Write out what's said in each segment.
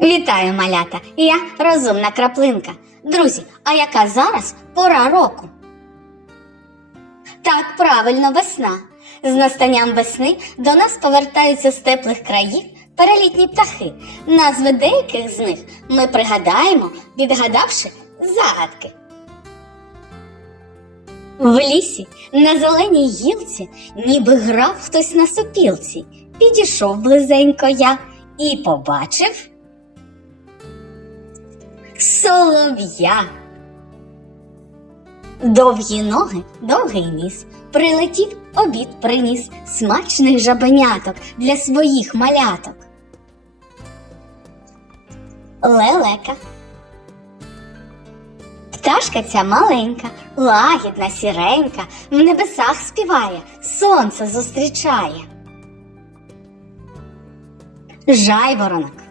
Вітаю, малята! Я розумна краплинка. Друзі, а яка зараз пора року? Так, правильно, весна. З настанням весни до нас повертаються з теплих країв перелітні птахи. Назви деяких з них ми пригадаємо, відгадавши загадки. В лісі на зеленій гілці, ніби грав хтось на сопілці. Підійшов близенько я і побачив солов'я. Довгі ноги, довгий ніс. Прилетів, обід приніс смачних жабеняток для своїх маляток. Лелека. Пташка ця маленька, лагідна, сіренька, в небесах співає, сонце зустрічає. Жайворонок.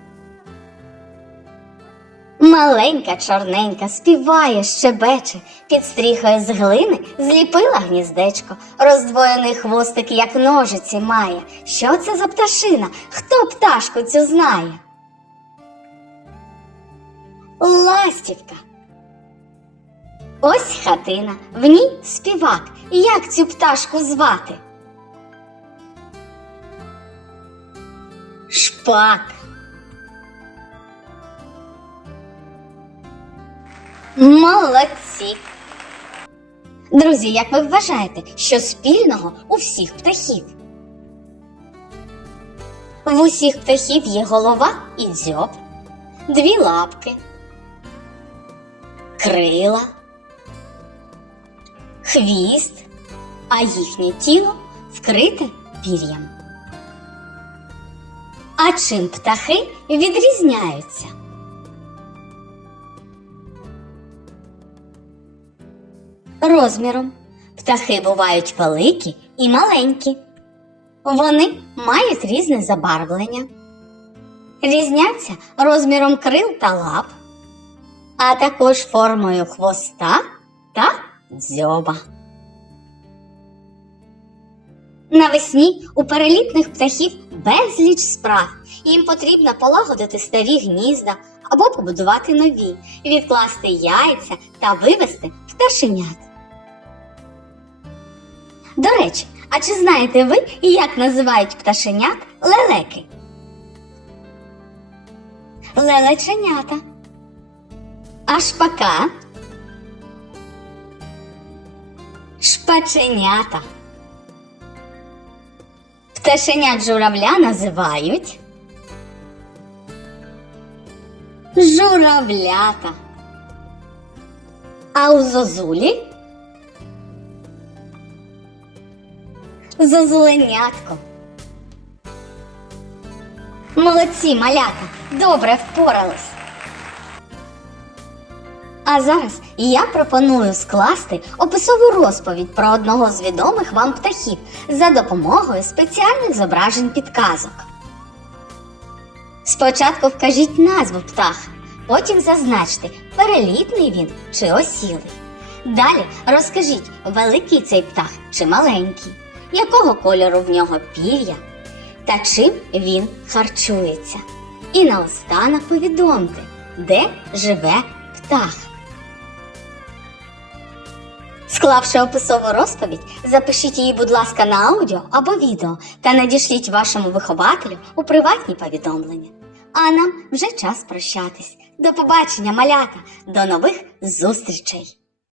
Маленька, чорненька, співає, щебече, під стріхою з глини зліпила гніздечко, роздвоєний хвостик, як ножиці має. Що це за пташина? Хто пташку цю знає? Ластівка. Ось хатина, в ній співак. Як цю пташку звати? Шпак. Молодці! Друзі, як ви вважаєте, що спільного у всіх птахів? В усіх птахів є голова і дзьоб, дві лапки, крила, хвіст, а їхнє тіло вкрите пір'ям. А чим птахи відрізняються? Розміром. Птахи бувають великі і маленькі. Вони мають різне забарвлення. Різняться розміром крил та лап, а також формою хвоста та дзьоба. Навесні у перелітних птахів безліч справ. Їм потрібно полагодити старі гнізда або побудувати нові, відкласти яйця та вивести пташенят. До речі, а чи знаєте ви, як називають пташенят лелеки? Лелеченята. А шпака? Шпаченята. Пташенят журавля називають журавлята. А у зозулі зозуленятко. Молодці, малята, добре впорались. А зараз я пропоную скласти описову розповідь про одного з відомих вам птахів за допомогою спеціальних зображень підказок. Спочатку вкажіть назву птаха, потім зазначте, перелітний він чи осілий. Далі розкажіть, великий цей птах чи маленький, якого кольору в нього пір'я та чим він харчується. І наостанок повідомте, де живе птах. Склавши описову розповідь, запишіть її, будь ласка, на аудіо або відео та надішліть вашому вихователю у приватні повідомлення. А нам вже час прощатись. До побачення, малята! До нових зустрічей!